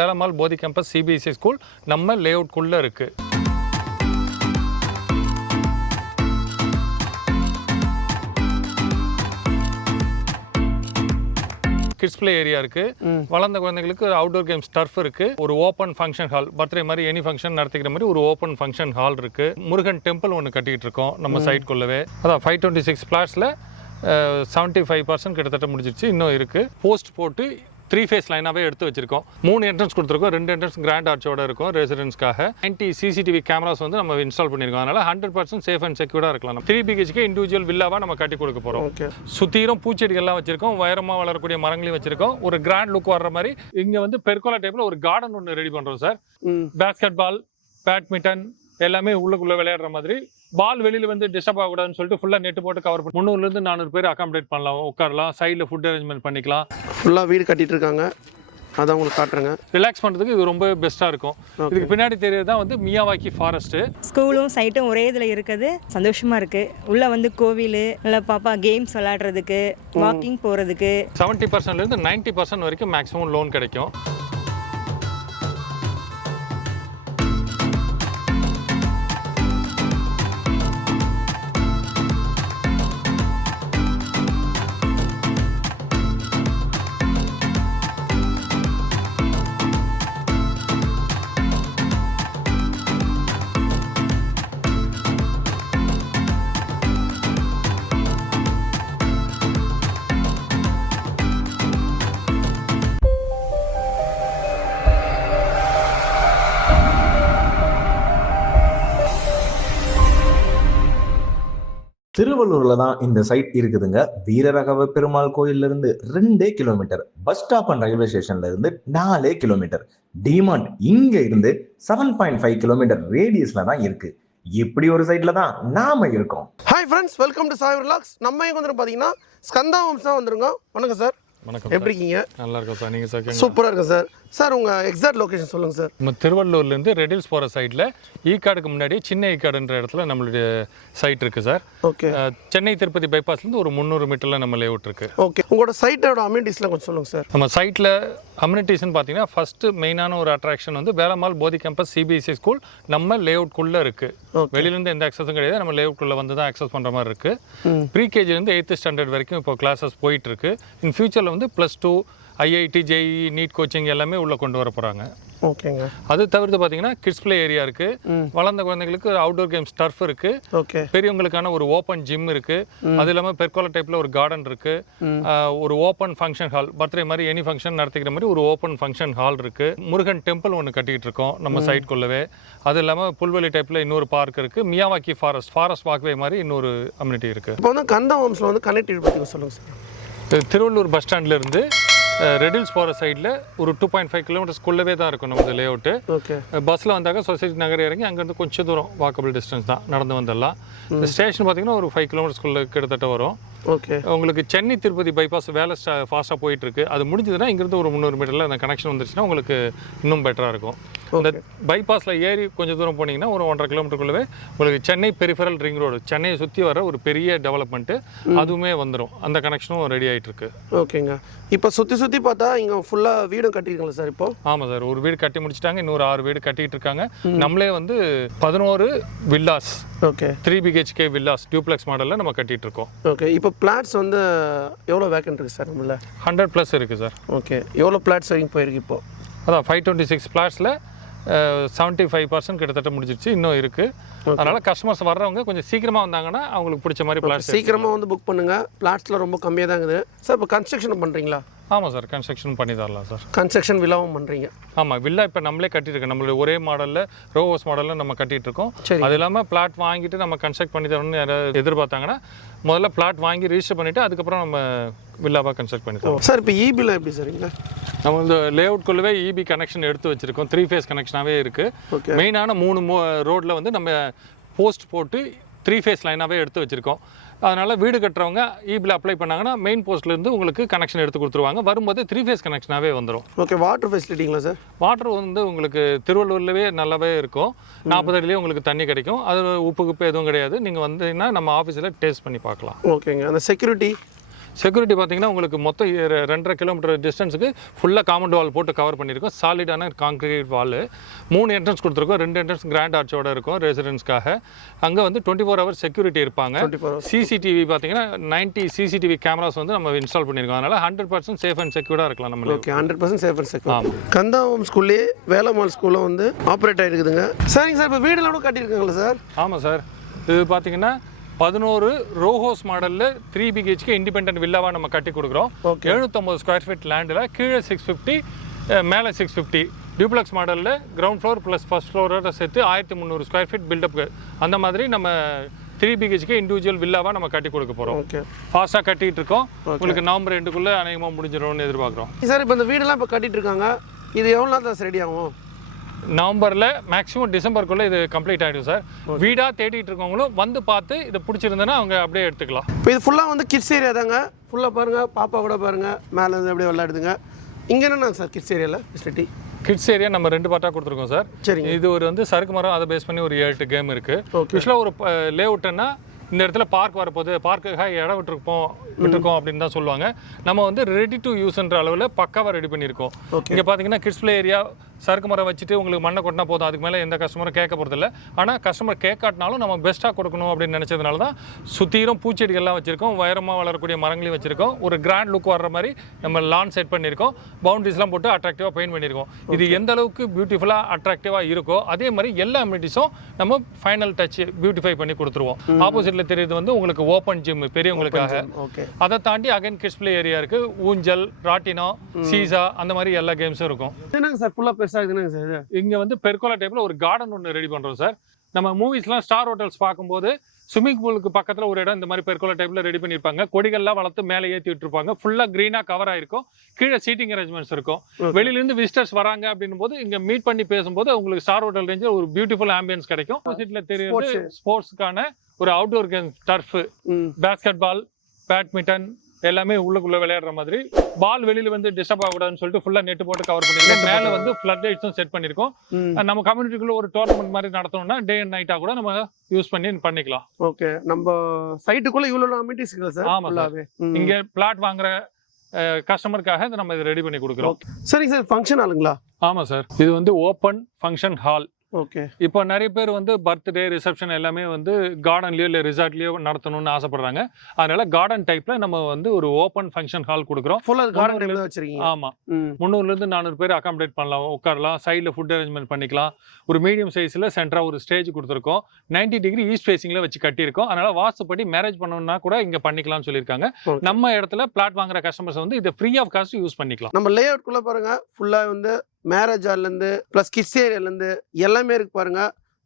வேலம்மாள் போதி campus CBSE school நம்ம லேஅவுட்குள்ளே இருக்குது. கிட்ஸ் பிளே ஏரியா இருக்கு. வளர்ந்த குழந்தைங்களுக்கு அவுட்டோர் கேம்ஸ் டர்ஃப் இருக்கு. ஒரு ஓப்பன் ஃபங்க்ஷன் ஹால், பர்த்டே மாதிரி எனி ஃபங்க்ஷன் நடத்திக்கிற மாதிரி ஒரு ஓப்பன் ஃபங்க்ஷன் ஹால் இருக்கு. முருகன் டெம்பிள் ஒன்று கட்டிக்கிட்டு இருக்கோம் நம்ம சைட்குள்ளவே. அதான் 526 ஃபிளாட்ஸில் 75% கிட்டத்தட்ட முடிஞ்சிருச்சு. இன்னும் இருக்கு. போஸ்ட் போட்டு 3 ஃபேஸ் லைனாகவே எடுத்து வச்சிருக்கோம். 3 என்ட்ரன்ஸ் கொடுத்துருக்கோம். 2 என்ட்ரன்ஸ் கிராண்ட் ஆர்ச்சோட இருக்கும் ரெசிடென்ஸ்க்காக. 90 சிசிடிவி கேமராஸ் வந்து நம்ம இன்ஸ்டால் பண்ணியிருக்கோம். அதனால 100% சேஃப் அண்ட் செக்யூர்டாக இருக்கலாம். 3 பிஹெச்கே இண்டிவிஜுவல் வில்லாவாக நம்ம கட்டி கொடுக்க போகிறோம். சுத்தீரும் பூச்செடிகள்லாம் வச்சிருக்கோம். உயரமாக வளரக்கூடிய மரங்களையும் வச்சிருக்கோம். ஒரு கிராண்ட் லுக் வர்ற மாதிரி இங்கே வந்து பெர்கோலா டைப்ல ஒரு கார்டன் ஒன்று ரெடி பண்ணுறோம் சார். பேஸ்கெட் பால், பேட்மிண்டன் எல்லாமே உள்ளுக்குள்ளே விளையாடுற மாதிரி. பால் வெளியில் வந்து டிஸ்டர்ப் ஆகக்கூடாதுன்னு சொல்லிட்டு ஃபுல்லாக நெட்டு போட்டு கவர் பண்ணி 300 to 400 பேர் அகாமடேட் பண்ணலாம், உட்காரலாம். சைடில் ஃபுட் அரேஞ்ச்மெண்ட் பண்ணிக்கலாம். ஃபுல்லாக வீடு கட்டிட்டு இருக்காங்க. அதான் உங்களுக்கு காட்டுறேங்க. ரிலாக்ஸ் பண்ணுறதுக்கு இது ரொம்ப பெஸ்ட்டாக இருக்கும். இதுக்கு பின்னாடி தெரியறது தான் வந்து மியாவாக்கி ஃபாரஸ்ட்டு. ஸ்கூலும் சைட்டும் ஒரே இதில் இருக்குது. சந்தோஷமாக இருக்குது. உள்ளே வந்து கோவில், நல்லா பாப்பா கேம்ஸ் விளையாடுறதுக்கு, வாக்கிங் போகிறதுக்கு 70%லேருந்து 90% வரைக்கும் மேக்ஸிமம் லோன் கிடைக்கும். திருவள்ளூர்ல தான் இந்த சைட் இருக்குதுங்க. வீரராகவ பெருமாள் கோயில்ல இருந்து 2 kilometre, bus stop and railway ஸ்டேஷன்ல இருந்து 4 கிலோமீட்டர், டிமாண்ட் இங்க இருந்து 7.5 கிலோமீட்டர் ரேடியஸ்ல தான் இருக்கு. இப்படி ஒரு சைட்ல தான் நாம இருக்கோம். Hi friends, welcome to Sai relax. நம்ம இங்கே வந்து பார்த்தீங்கன்னா ஸ்கந்தா ஹோம்ஸ் தான் வந்துருங்க. வணக்கம் சார். வணக்கம். எப்படி இருக்கீங்க? நல்லா இருக்கும் சார். நீங்கள் சார்? சூப்பராக இருக்கும் சார். சார் உங்கள் எக்ஸாக்ட் லொக்கேஷன் சொல்லுங்கள் சார். நம்ம திருவள்ளூர்லேருந்து ரெடில்ஸ் போகிற சைடில் ஈக்காடுக்கு முன்னாடி சின்ன ஈக்காடுன்ற இடத்துல நம்மளுடைய சைட் இருக்குது சார். ஓகே. சென்னை திருப்பதி பைபாஸ்லேருந்து ஒரு 300 மீட்டரில் நம்ம லேஅவுட் இருக்குது. ஓகே. உங்களோட சைட்டோட அம்யூனிட்டிஸ்லாம் கொஞ்சம் சொல்லுங்கள் சார். நம்ம சைட்டில் அம்யூனிட்டிஸ்ன்னு பார்த்தீங்கன்னா ஃபஸ்ட்டு மெயினான ஒரு அட்ராக்ஷன் வந்து வேலம்மாள் போதி கேம்பஸ் சிபிஎஸ்சி ஸ்கூல் நம்ம லேஅவுட்குள்ளே இருக்குது. வெளியிலேருந்து எந்த அக்சஸும் கிடையாது. நம்ம லேஅவுட்குள்ளே வந்து தான் அக்சஸ் பண்ணுற மாதிரி இருக்குது. ப்ரீகேஜிலேருந்து 8th ஸ்டாண்டர்ட் வரைக்கும் இப்போ கிளாஸஸ் போயிட்டுருக்கு. இன் ஃபியூச்சரில் வந்து +2 ஐஐடி, ஜேஇ, நீட் கோச்சிங் எல்லாமே உள்ளே கொண்டு வர போகிறாங்க. ஓகேங்க. அது தவிர்த்து பார்த்தீங்கன்னா கிட்ஸ் பிளே ஏரியா இருக்குது. வளர்ந்த குழந்தைங்களுக்கு அவுட்டோர் கேம்ஸ் டர்ஃப் இருக்குது. ஓகே. பெரியவங்களுக்கான ஒரு ஓப்பன் ஜிம் இருக்குது. அது இல்லாமல் பெர்கோலா டைப்பில் ஒரு கார்டன் இருக்குது. ஒரு ஓப்பன் ஃபங்க்ஷன் ஹால், பர்த்டே மாதிரி எனி ஃபங்க்ஷன் நடத்திக்கிற மாதிரி ஒரு ஓப்பன் ஃபங்க்ஷன் ஹால் இருக்குது. முருகன் டெம்பிள் ஒன்று கட்டிக்கிட்டு இருக்கோம் நம்ம சைட்குள்ளவே. அது இல்லாமல் புல்வெளி டைப்பில் இன்னொரு பார்க் இருக்குது. மியாவாக்கி ஃபாரஸ்ட் வாக்வே மாதிரி இன்னொரு அம்யூனிட்டி இருக்குது. இப்போ வந்து கந்தா ஹோம்ஸில் வந்து கனெக்டிவிட்டி பற்றி சொல்லுங்கள் சார். திருவள்ளூர் பஸ் ஸ்டாண்ட்லேருந்து ரெடில்ஸ் போகிற சைடில் ஒரு 2.5 கிலோமீட்டர்ஸ்குள்ளவே தான் இருக்கும் நமது லேஅவுட்டு. ஓகே. பஸ்ஸில் வந்தாக்க சொசைட்டி நகர் இறங்கி அங்கேருந்து கொஞ்சம் தூரம் வாக்கபிள் டிஸ்டன்ஸ் தான், நடந்து வந்துடலாம். ஸ்டேஷன் பார்த்தீங்கன்னா ஒரு 5 கிலோமீட்டர்ஸ்குள்ளே கிட்டத்தட்ட வரும். ஓகே. உங்களுக்கு சென்னை திருப்பதி பைபாஸ் வேலை ஃபாஸ்ட்டாக போயிட்டுருக்கு. அது முடிஞ்சதுன்னா இங்கேருந்து ஒரு 300 மீட்டரில் அந்த கனெக்ஷன் வந்துருச்சுன்னா உங்களுக்கு இன்னும் பெட்டராக இருக்கும். இந்த பைபாஸில் ஏறி கொஞ்சம் தூரம் போனீங்கன்னா ஒரு 1.5 கிலோமீட்டருக்குள்ளவே உங்களுக்கு சென்னை பெரிஃபரல் ரிங் ரோடு, சென்னையை சுற்றி வர ஒரு பெரிய டெவலப்மெண்ட்டு அதுவுமே வந்துடும். அந்த கனெக்ஷனும் ரெடி ஆகிட்டு இருக்கு. ஓகேங்க. இப்போ சுற்றி பார்த்தா இங்கே ஃபுல்லாக வீடும் கட்டியிருக்கீங்களா சார்? இப்போ ஆமாம் சார், ஒரு வீடு கட்டி முடிச்சிட்டாங்க. இன்னொரு 6 வீடு கட்டிகிட்டு இருக்காங்க. நம்மளே வந்து 11 villas, okay, 3 BHK villas duplex மாடலில் நம்ம கட்டிகிட்டு இருக்கோம். ஓகே. இப்போ பிளாட்ஸ் வந்து எவ்வளோ வேக்கன்ட் இருக்குது சார் நம்மள? 100+ இருக்குது சார். ஓகே. எவ்வளோ பிளாட்ஸ் வரைக்கும் போயிருக்கு இப்போ? அதான் 526 ஃபிளாட்ஸில் 75% கிட்டத்தட்ட முடிஞ்சிருச்சு. இன்னும் இருக்குது. அதனால் கஸ்டமர்ஸ் வர்றவங்க கொஞ்சம் சீக்கிரமாக வந்தாங்கன்னா அவங்களுக்கு பிடிச்ச மாதிரி பிளாட்ஸ் சீக்கிரமாக வந்து புக் பண்ணுங்கள். பிளாட்ஸில் ரொம்ப கம்மியாக தான் இருக்குது சார். இப்போ கன்ஸ்ட்ரக்ஷன் பண்ணுறீங்களா? ஆமாம் சார், கன்ஸ்ட்ரக்ஷன் பண்ணி தரலாம் சார். கன்ஸ்ட்ரக்ஷன் வில்லாவும் பண்ணுறீங்க? ஆமாம், வில்லா இப்போ நம்மளே கட்டியிருக்கோம். நம்மளுடைய ஒரே மாடலில் ரோ ஹவுஸ் மாடலில் நம்ம கட்டிகிட்டு இருக்கோம். அது இல்லாமல் பிளாட் வாங்கிட்டு நம்ம கன்ஸ்ட்ரக்ட் பண்ணி தரணும்னு யாராவது எதிர்பார்த்தாங்கன்னா முதல்ல பிளாட் வாங்கி ரிஜிஸ்டர் பண்ணிவிட்டு அதுக்கப்புறம் நம்ம வில்லாவாக கன்ஸ்ட்ரக்ட் பண்ணி தரோம் சார். இப்போ இபியில் எப்படி சரிங்களா? நம்ம இந்த லேஅவுட்குள்ளவே இபி கனெக்ஷன் எடுத்து வச்சுருக்கோம். 3 ஃபேஸ் கனெக்ஷனாகவே இருக்குது. மெயினான 3 ரோட்டில் வந்து நம்ம போஸ்ட் போட்டு 3 ஃபேஸ் லைனாகவே எடுத்து வச்சுருக்கோம். அதனால் வீடு கட்டுறவங்க இபியில் அப்ளை பண்ணாங்கன்னா மெயின் போஸ்ட்லேருந்து உங்களுக்கு கனெக்ஷன் எடுத்து கொடுத்துருவாங்க. வரும்போது 3 ஃபேஸ் கனெக்ஷனாகவே வந்துடும். ஓகே. வாட்டர் ஃபெசிலிட்டிங்களா சார்? வாட்டர் வந்து உங்களுக்கு திருவள்ளூர்லேயே நல்லாவே இருக்கும். 40 அடிலேயே உங்களுக்கு தண்ணி கிடைக்கும். அது உப்பு குப்பு எதுவும் கிடையாது. நீங்கள் வந்தீங்கன்னா நம்ம ஆஃபீஸில் டேஸ்ட் பண்ணி பார்க்கலாம். ஓகேங்க. அந்த செக்யூரிட்டி செக்யூரிட்டி பார்த்தீங்கன்னா உங்களுக்கு மொத்தம் 2.5 கிலோமீட்டர் டிஸ்டன்ஸுக்கு ஃபுல்லாக காம்பவுண்ட் வால் போட்டு கவர் பண்ணியிருக்கோம். சாலிடான கான்கிரீட் வால். 3 என்ட்ரன்ஸ் கொடுத்துருக்கோம். 2 என்ட்ரன்ஸ் கிராண்ட் ஆர்ச்சோட இருக்கும் ரெசிடென்ஸ்க்காக. அங்கே வந்து 24 ஹவர் செக்யூரிட்டி இருப்பாங்க. சிசிடிவி பார்த்தீங்கன்னா 90 சிசிடிவி கேமராஸ் வந்து நம்ம இன்ஸ்டால் பண்ணியிருக்கோம். அதனால 100% சேஃப் அண்ட் செக்யூர்டாக இருக்கலாம் நம்ம. Okay, 100% safe and secure. கந்தாவம் ஸ்கூல்லேயே வேலம்மாள் ஸ்கூலில் வந்து ஆப்ரேட் ஆகிருக்குதுங்க. சரிங்க சார், இப்போ வீடெல்லாம் கூட கட்டியிருக்காங்களா சார்? ஆமாம் சார், இது பார்த்தீங்கன்னா 11 ரோஹோஸ் மாடலில் 3 BHK இண்டிபெண்டன்ட் வில்லாவாக நம்ம கட்டி கொடுக்குறோம். 750 ஸ்கொயர் ஃபீட் லேண்டில் கீழே 650 மேலே 650 டியூப்ளெக்ஸ் மாடலில் கிரவுண்ட் ஃப்ளோர் ப்ளஸ் ஃபர்ஸ்ட் ஃப்ளோரோட சேர்த்து 1300 ஸ்கொயர் ஃபீட் பில்டப். அந்த மாதிரி நம்ம 3 BHK இண்டிவிஜுவல் வில்லாவாக நம்ம கட்டி கொடுக்க போகிறோம். ஃபாஸ்ட்டாக கட்டிகிட்டு இருக்கோம். உங்களுக்கு நவம்பர் 2க்குள்ளே அநேகமாக முடிஞ்சிடும்னு எதிர்பார்க்குறோம். சார், இப்போ இந்த வீடெல்லாம் இப்போ கட்டிட்டு இருக்காங்க, இது எவ்வளோ நாள் தான் ரெடி ஆகும்? நவம்பரில் மேக்ஸிமம் டிசம்பருக்குள்ளே இது கம்ப்ளீட் ஆகிடும் சார். வீடாக தேடிட்டு இருக்கவங்களும் வந்து பார்த்து இதை பிடிச்சிருந்தேன்னா அவங்க அப்படியே எடுத்துக்கலாம். இப்போ இது ஃபுல்லாக வந்து கிட்ஸ் ஏரியா தாங்க. ஃபுல்லாக பாருங்கள், பாப்பா கூட பாருங்கள், மேலே வந்து அப்படியே விளையாடுதுங்க. இங்கே என்னென்ன சார் கிட்ஸ் ஏரியாவில் ஃபெசிலிட்டி? கிட்ஸ் ஏரியா நம்ம 2 பார்ட்டாக கொடுத்துருக்கோம் சார். சரிங்க. இது ஒரு வந்து சறுக்கு மரம், அதை பேஸ் பண்ணி ஒரு 7 கேம் இருக்குது. யூஸ்வலாக ஒரு லே அவுட்டுன்னா இந்த இடத்துல பார்க் வரப்போகுது, பார்க்குக்காக இடம் விட்டுருக்கோம் அப்படின்னு தான் சொல்லுவாங்க. நம்ம வந்து ரெடி டு யூஸ்ன்ற அளவில் பக்காவாக ரெடி பண்ணியிருக்கோம். இங்கே பார்த்தீங்கன்னா கிட்ஸ் பிளே ஏரியா சறுக்கு மரம் வச்சுட்டு உங்களுக்கு மண்ணை கொட்டினா போதும், அதுக்கு மேலே எந்த கஸ்டமரும் கேட்க போகிறதில்ல. ஆனால் கஸ்டமர் கேட்காட்டினாலும் நம்ம பெஸ்ட்டாக கொடுக்கணும் அப்படின்னு நினச்சதுனால தான் சுற்றிலும் பூச்செடிகள்லாம் வச்சுருக்கோம், உயரமாக வளரக்கூடிய மரங்களையும் வச்சுருக்கோம். ஒரு கிராண்ட் லுக் வர்ற மாதிரி நம்ம லான் செட் பண்ணியிருக்கோம். பவுண்டரிஸ்லாம் போட்டு அட்ராக்டிவாக பெயிண்ட் பண்ணியிருக்கோம். இது எந்த அளவுக்கு பியூட்டிஃபுல்லாக அட்ராக்டிவாக இருக்கோ அதே மாதிரி எல்லா அம்யூனிட்டிஸும் நம்ம ஃபைனல் டச் பியூட்டிஃபை பண்ணி கொடுத்துருவோம். ஆப்போசிட்டில் தெரியுது வந்து உங்களுக்கு ஓப்பன் ஜிம் பெரியவங்களுக்காக. அதை தாண்டி அகைன் கிட்ஸ் பிளே ஏரியா இருக்குது. ஊஞ்சல், ராட்டினோ, சீசா, அந்த மாதிரி எல்லா கேம்ஸும் இருக்கும். என்னங்க சார் ஃபுல்லாக பெருசாக இருக்குதுங்க சார்? இங்கே வந்து பெர்கோலா டைப்பில் ஒரு கார்டன் ஒன்று ரெடி பண்ணுறோம் சார். நம்ம மூவிஸ்லாம் ஸ்டார் ஹோட்டல்ஸ் பார்க்கும்போது ஸ்விம்மிங் பூலுக்கு பக்கத்தில் ஒரு இடம் இந்த மாதிரி பெர்கோலா டைப்பில் ரெடி பண்ணியிருப்பாங்க. கொடிகள்லாம் வளர்த்து மேலே ஏற்றி விட்டுருப்பாங்க. ஃபுல்லாக க்ரீனாக கவர் ஆகிருக்கும். கீழே சீட்டிங் அரேஞ்ச்மெண்ட்ஸ் இருக்கும். வெளியிலேருந்து விசிட்டர்ஸ் வராங்க அப்படின்னும் போது இங்கே மீட் பண்ணி பேசும்போது உங்களுக்கு ஸ்டார் ஹோட்டல் ரேஞ்சில் ஒரு பியூட்டிஃபுல் ஆம்பியன்ஸ் கிடைக்கும். ஆப்போசிட்டில் தெரியுது ஸ்போர்ட்ஸ்க்கான ஒரு outdoor game, turf, basketball, badminton எல்லாமே உள்ளுக்குள்ள விளையாடுற மாதிரி. பால் வெளியில வந்து டிஸ்டர்ப் ஆகக்கூடாதுன்னு சொல்லிட்டு ஃபுல்லா நெட் போட்டு கவர் பண்ணிருக்கோம். மேல வந்து ஃப்ளட் லைட்ஸும் செட் பண்ணிருக்கோம். நம்ம கம்யூனிட்டிக்குள்ள ஒரு டோர்னமெண்ட் மாதிரி நடத்தணும்னா டே அண்ட் நைட்டா கூட நம்ம யூஸ் பண்ணிக்கலாம். ஓகே, நம்ம சைட்டுக்குள்ள இவ்வளவு அமினிட்டிஸ் இருக்கு சார். ஆமா சார், இங்க பிளாட் வாங்குற கஸ்டமருக்காக நம்ம இதை ரெடி பண்ணி கொடுக்குறோம். சரிங்க சார், ஃபங்க்ஷன் ஹாலுங்களா? ஆமா சார், இது வந்து ஓப்பன் ஃபங்க்ஷன் ஹால். ஓகே, இப்போ நிறைய பேர் வந்து பர்த்டே, ரிசப்ஷன் எல்லாமே வந்து கார்டன்லயோ இல்லை ரிசார்ட்லயோ நடத்தணும்னு ஆசைப்படுறாங்க. அதனால கார்டன் டைப்ல நம்ம வந்து ஒரு ஓப்பன் ஃபங்க்ஷன் ஹால் கொடுக்குறோம். ஃபுல்லா கார்டன் டைப்ல வச்சிருக்கீங்க? ஆமா, 300 இருந்து 400 பேர் அகாமடேட் பண்ணலாம், உட்காரலாம். சைடில் ஃபுட் அரேஞ்ச்மெண்ட் பண்ணிக்கலாம். ஒரு மீடியம் சைஸ்ல சென்டரா ஒரு ஸ்டேஜ் கொடுத்துருக்கோம். 90 டிகிரி ஈஸ்ட் ஃபேசிங்ல வச்சு கட்டியிருக்கோம். அதனால வாஸ்துப்படி மேரேஜ் பண்ணணும்னா கூட இங்க பண்ணிக்கலாம்னு சொல்லியிருக்காங்க. நம்ம இடத்துல பிளாட் வாங்குற கஸ்டமர்ஸ் வந்து இதை ஃப்ரீ ஆஃப் காஸ்ட் யூஸ் பண்ணிக்கலாம். நம்ம லே அவுட் குள்ள பாருங்க, ஃபுல்லா வந்து மேரேஜ் ஹால்லேருந்து ப்ளஸ் கிட்ஸ் ஏரியாலேருந்து எல்லாமே இருக்கு பாருங்க.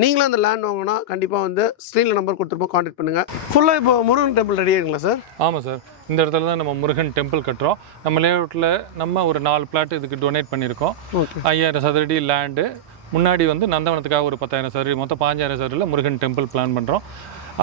நீங்களும் அந்த லேண்ட் வாங்கினா கண்டிப்பாக வந்து ஸ்க்ரீனில் நம்பர் கொடுத்துருப்போம், கான்டாக்ட் பண்ணுங்கள். ஃபுல்லாக இப்போ முருகன் டெம்பிள் ரெடி ஆகிங்களா சார்? ஆமாம் சார், இந்த இடத்துல தான் நம்ம முருகன் டெம்பிள் கட்டுறோம். நம்ம லேஅவுட்டில் நம்ம ஒரு 4 பிளாட் இதுக்கு டொனேட் பண்ணியிருக்கோம். 5000 சதுரடி லேண்டு. முன்னாடி வந்து நந்தவனத்துக்காக ஒரு 10,000 சதுரடி, மொத்தம் 15,000 சதுரடியில் முருகன் டெம்பிள் பிளான் பண்ணுறோம்.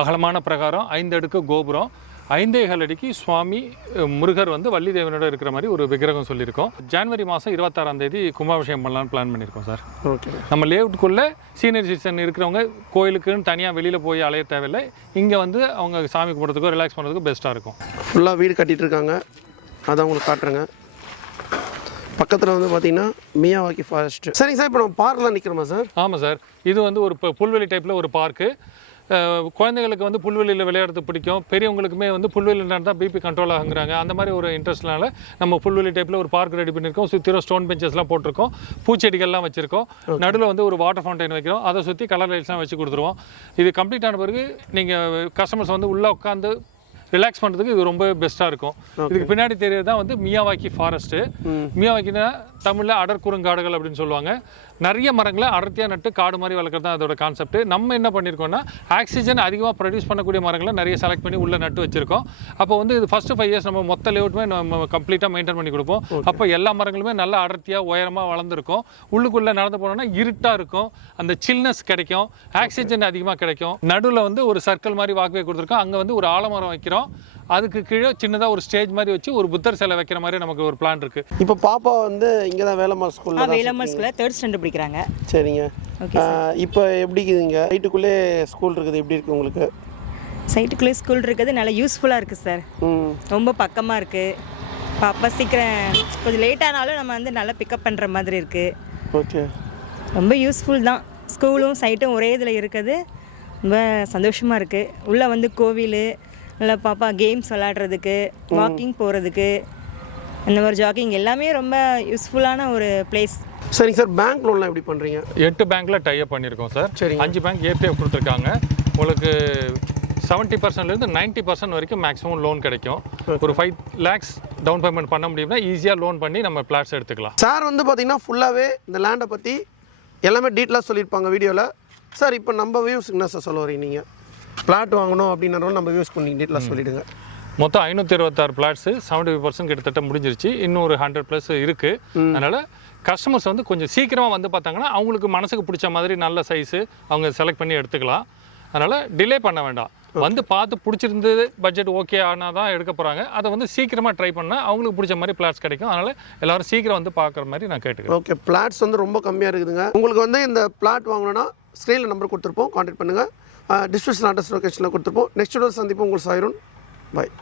அகலமான பிரகாரம் 5 அடுக்கு கோபுரம், 5.25 அடிக்கு சுவாமி முருகர் வந்து வள்ளி தேவனோட இருக்கிற மாதிரி ஒரு விக்கிரகம் சொல்லியிருக்கோம். ஜனவரி மாதம் 26ஆம் தேதி கும்பாபிஷேகம் பண்ணலான்னு பிளான் பண்ணியிருக்கோம் சார். ஓகே, நம்ம லேஅவுட்டுக்குள்ளே சீனியர் சிட்டிசன் இருக்கிறவங்க கோயிலுக்குன்னு தனியாக வெளியில் போய் அலைய தேவையில்லை. இங்கே வந்து அவங்க சாமி கும்பிட்றதுக்கோ ரிலாக்ஸ் பண்ணுறதுக்கோ பெஸ்ட்டாக இருக்கும். ஃபுல்லாக வீடு கட்டிகிட்டு இருக்காங்க, அதான் உங்களுக்கு காட்டுறேங்க. பக்கத்தில் வந்து பார்த்தீங்கன்னா மியாவாக்கி ஃபாரஸ்ட். சரிங்க சார், இப்போ நம்ம பார்க்கில் நிற்கிறோமா சார்? ஆமாம் சார், இது வந்து ஒரு புல்வெளி டைப்பில் ஒரு பார்க்கு. குழந்தைங்களுக்கு வந்து புல்வெளியில் விளையாடுறது பிடிக்கும். பெரியவங்களுக்குமே வந்து புல்வெளியில் நடந்தால் பிபி கண்ட்ரோல் ஆகுங்கிறாங்க. அந்த மாதிரி ஒரு இன்ட்ரெஸ்ட்னால நம்ம புல்வெளி டைப்பில் ஒரு பார்க் ரெடி பண்ணியிருக்கோம். சுற்றிரும் ஸ்டோன் பெஞ்சஸ்லாம் போட்டிருக்கோம், பூச்செடிகள்லாம் வச்சுருக்கோம். நடுவில் வந்து ஒரு வாட்டர் ஃபவுண்டைன் வைக்கிறோம். அதை சுற்றி கலர் லைட்ஸ்லாம் வச்சு கொடுத்துருவோம். இது கம்ப்ளீட் ஆன பிறகு நீங்கள் கஸ்டமர்ஸ் வந்து உள்ளே உட்காந்து ரிலாக்ஸ் பண்ணுறதுக்கு இது ரொம்ப பெஸ்ட்டாக இருக்கும். இதுக்கு பின்னாடி தெரியறது தான் வந்து மியாவாக்கி ஃபாரஸ்ட்டு. மியாவாக்கினா தமிழில் அடர்குறுங்காடுகள் அப்படின்னு சொல்லுவாங்க. நிறைய மரங்களை அடர்த்தியாக நட்டு காடு மாதிரி வளர்க்குறது தான் அதோட கான்செப்ட். நம்ம என்ன பண்ணியிருக்கோம்னா ஆக்சிஜன் அதிகமாக ப்ரொடியூஸ் பண்ணக்கூடிய மரங்களை நிறைய செலக்ட் பண்ணி உள்ளே நட்டு வச்சிருக்கோம். அப்போ வந்து இது ஃபஸ்ட்டு 5 இயர்ஸ் நம்ம மொத்த லேஅவுட்டுமே நம்ம கம்ப்ளீட்டாக மெயின்டைன் பண்ணி கொடுப்போம். அப்போ எல்லா மரங்களுமே நல்லா அடர்த்தியாக உயரமாக வளர்ந்துருக்கும். உள்ளுக்குள்ளே நடந்து போனோம்னா இருட்டாக இருக்கும், அந்த சில்னஸ் கிடைக்கும், ஆக்சிஜன் அதிகமாக கிடைக்கும். நடுவில் வந்து ஒரு சர்க்கிள் மாதிரி வாக்வே கொடுத்துருக்கோம். அங்கே வந்து ஒரு ஆலமரம் வைக்கிறோம். அதுக்கு கீழே சின்னதாக ஒரு ஸ்டேஜ் மாதிரி வச்சு ஒரு புத்தர் சிலை வைக்கிற மாதிரி நமக்கு ஒரு பிளான் இருக்கு. இப்போ பாப்பா வந்து இங்கே தான் வேலம்மாள் ஸ்கூலில் வேலம்மாள் ஸ்கூலில் 3rd ஸ்டாண்டர்ட் படிக்கிறாங்க. சரிங்க, இப்போ எப்படி இருக்குதுங்க? நைட்டுக்குள்ளே ஸ்கூல் இருக்குது, எப்படி இருக்குது உங்களுக்கு? சைட்டுக்குள்ளே ஸ்கூல் இருக்குது நல்லா யூஸ்ஃபுல்லாக இருக்குது சார். ரொம்ப பக்கமாக இருக்குது. பாப்பா சீக்கிரம் கொஞ்சம் லேட் ஆனாலும் நம்ம வந்து நல்லா பிக்கப் பண்ணுற மாதிரி இருக்குது. ஓகே, ரொம்ப யூஸ்ஃபுல் தான். ஸ்கூலும் சைட்டும் ஒரே இதில் இருக்குது. ரொம்ப சந்தோஷமாக இருக்குது. உள்ளே வந்து கோவில், நல்லா பாப்பா கேம்ஸ் விளாட்றதுக்கு, வாக்கிங் போகிறதுக்கு, அந்த மாதிரி ஜாகிங் எல்லாமே ரொம்ப யூஸ்ஃபுல்லான ஒரு பிளேஸ். சரிங்க சார். பேங்க் லோன்லாம் எப்படி பண்ணுறீங்க? 8 பேங்க்ல டைப் பண்ணியிருக்கோம் சார். சரிங்க. 5 பேங்க் ஏபிஎஃப் கொடுத்துருக்காங்க. உங்களுக்கு 70%லேருந்து 90% வரைக்கும் மேக்ஸிமம் லோன் கிடைக்கும். ஒரு 5 lakhs டவுன் பேமெண்ட் பண்ண முடியும்னா ஈஸியாக லோன் பண்ணி நம்ம பிளாட்ஸ் எடுத்துக்கலாம். சார் வந்து பார்த்தீங்கன்னா ஃபுல்லாகவே இந்த லேண்டை பற்றி எல்லாமே டீட்டெயிலாக சொல்லியிருப்பாங்க வீடியோவில். சார் இப்போ நம்ம வியூஸ்க்கு என்ன சார் சொல்ல வரீங்க? நீங்கள் பிளாட் வாங்கணும் அப்படின்னாலும் நம்ம வியூஸ் கொஞ்சம் டீட்டெயிலாக சொல்லிவிடுங்க. மொத்தம் 526 பிளாட்ஸு 75% கிட்டத்தட்ட முடிஞ்சிருச்சு. இன்னும் ஒரு 100+ இருக்குது. அதனால் கஸ்டமர்ஸ் வந்து கொஞ்சம் சீக்கிரமாக வந்து பார்த்தாங்கன்னா அவங்களுக்கு மனசுக்கு பிடிச்ச மாதிரி நல்ல சைஸு அவங்க செலக்ட் பண்ணி எடுத்துக்கலாம். அதனால் டிலே பண்ண வேண்டாம். வந்து பார்த்து பிடிச்சிருந்தது, பட்ஜெட் ஓகே ஆனால் தான் எடுக்க போகிறாங்க. அதை வந்து சீக்கிரமாக ட்ரை பண்ணால் அவங்களுக்கு பிடிச்ச மாதிரி பிளாட்ஸ் கிடைக்கும். அதனால் எல்லோரும் சீக்கிரம் வந்து பார்க்குற மாதிரி நான் கேட்டுக்கிறேன். ஓகே, பிளாட்ஸ் வந்து ரொம்ப கம்மியாக இருக்குதுங்க. உங்களுக்கு வந்து இந்த பிளாட் வாங்கணும்னா ஸ்க்ரீனில் நம்பர் கொடுத்துருப்போம், கான்டாக்ட் பண்ணுங்கள். டிஸ்கிரிப்ஷன் அட்ரஸ் லொகேஷனில் கொடுத்துருப்போம். நெக்ஸ்ட் வீடியோ சந்திப்போம். உங்களுக்கு சாயிரும். பாய்.